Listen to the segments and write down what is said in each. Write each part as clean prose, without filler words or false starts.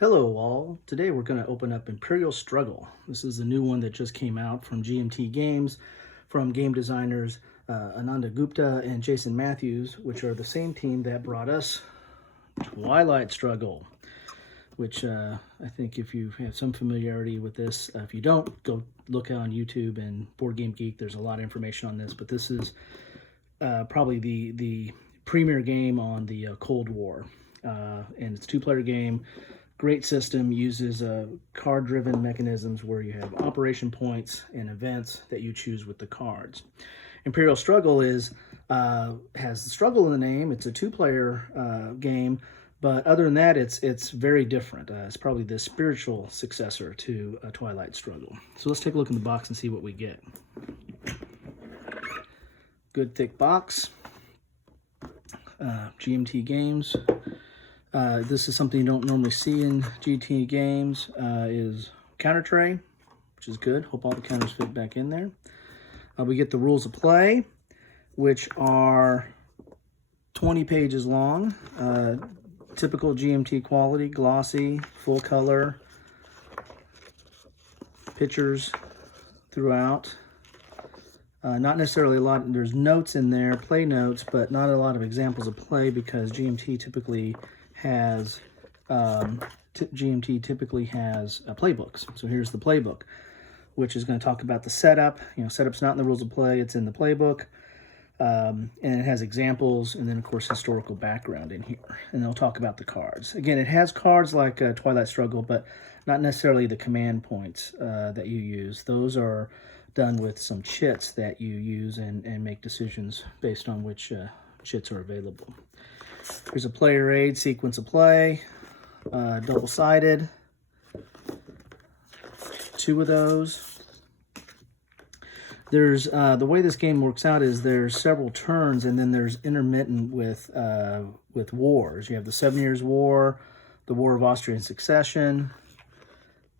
Hello all. Today we're going to open up Imperial Struggle. This is a new one that just came out from GMT Games, from game designers Ananda Gupta and Jason Matthews, which are the same team that brought us Twilight Struggle, which I think if you have some familiarity with this, if you don't, go look on YouTube and Board Game Geek. There's a lot of information on this, but this is probably the premier game on the Cold War. And it's a two-player game. Great system, uses card-driven mechanisms where you have operation points and events that you choose with the cards. Imperial Struggle has the struggle in the name. It's a two-player game, but other than that, it's very different. It's probably the spiritual successor to Twilight Struggle. So let's take a look in the box and see what we get. Good thick box. GMT Games. This is something you don't normally see in GT games, is counter tray, which is good. Hope all the counters fit back in there. We get the rules of play, which are 20 pages long. Typical GMT quality, glossy, full color, pictures throughout. Not necessarily a lot, there's notes in there, play notes, but not a lot of examples of play because GMT typically has playbooks. So here's the playbook, which is going to talk about the setup. Setup's not in the rules of play, it's in the playbook. And it has examples, and then of course historical background in here. And they'll talk about the cards. Again, it has cards like Twilight Struggle, but not necessarily the command points that you use. Those are done with some chits that you use and make decisions based on which chits are available. Here's a player aid, sequence of play, double-sided, 2 of those. There's the way this game works out is there's several turns, and then there's intermittent with wars. You have the 7 Years' War, the War of Austrian Succession,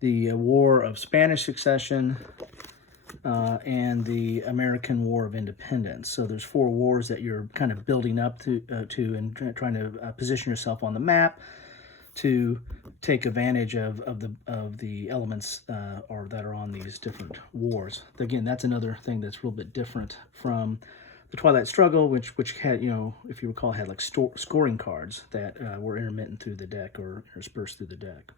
the War of Spanish Succession, and the American War of Independence. So there's 4 wars that you're kind of building up to and trying to position yourself on the map to take advantage of the elements or that are on these different wars. Again, that's another thing that's a little bit different from the Twilight Struggle, which had, if you recall, had like scoring cards that were intermittent through the deck or dispersed through the deck.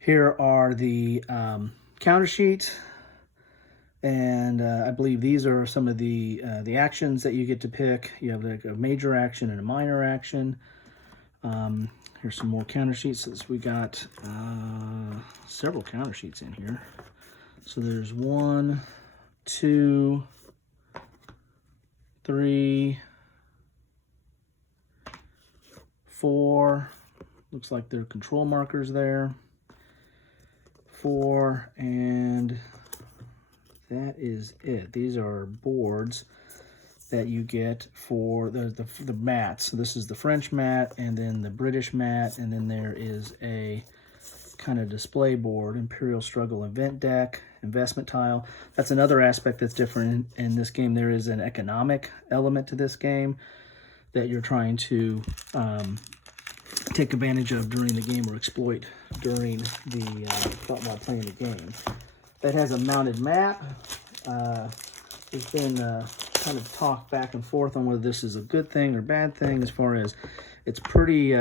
Here are the counter sheets. And I believe these are some of the actions that you get to pick. You have like a major action and a minor action. Here's some more counter sheets. So we got several counter sheets in here. So there's 1, 2, 3, 4. Looks like there are control markers there. 4, and that is it. These are boards that you get for the mats. So this is the French mat, and then the British mat, and then there is a kind of display board, Imperial Struggle event deck, investment tile. That's another aspect that's different in this game. There is an economic element to this game that you're trying to take advantage of during the game or exploit during while playing the game. That has a mounted map. There's been kind of talk back and forth on whether this is a good thing or bad thing, as far as it's pretty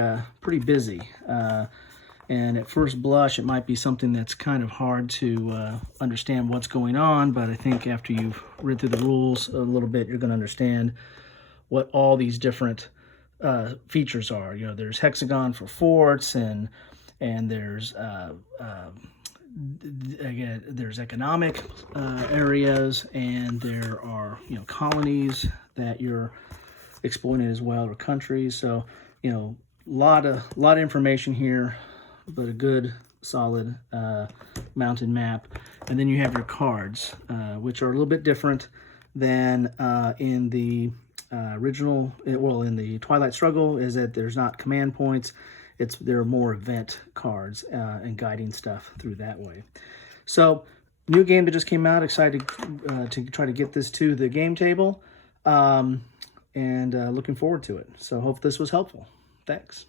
busy. And at first blush, it might be something that's kind of hard to understand what's going on, but I think after you've read through the rules a little bit, you're going to understand what all these different features are. There's hexagon for forts, and there's again, there's economic areas, and there are colonies that you're exploiting as well, or countries. So lot of information here, but a good solid mounted map. And then you have your cards, which are a little bit different than in the original. In the Twilight Struggle, is that there's not command points. There are more event cards and guiding stuff through that way. So, new game that just came out. Excited to try to get this to the game table, and looking forward to it. So, hope this was helpful. Thanks.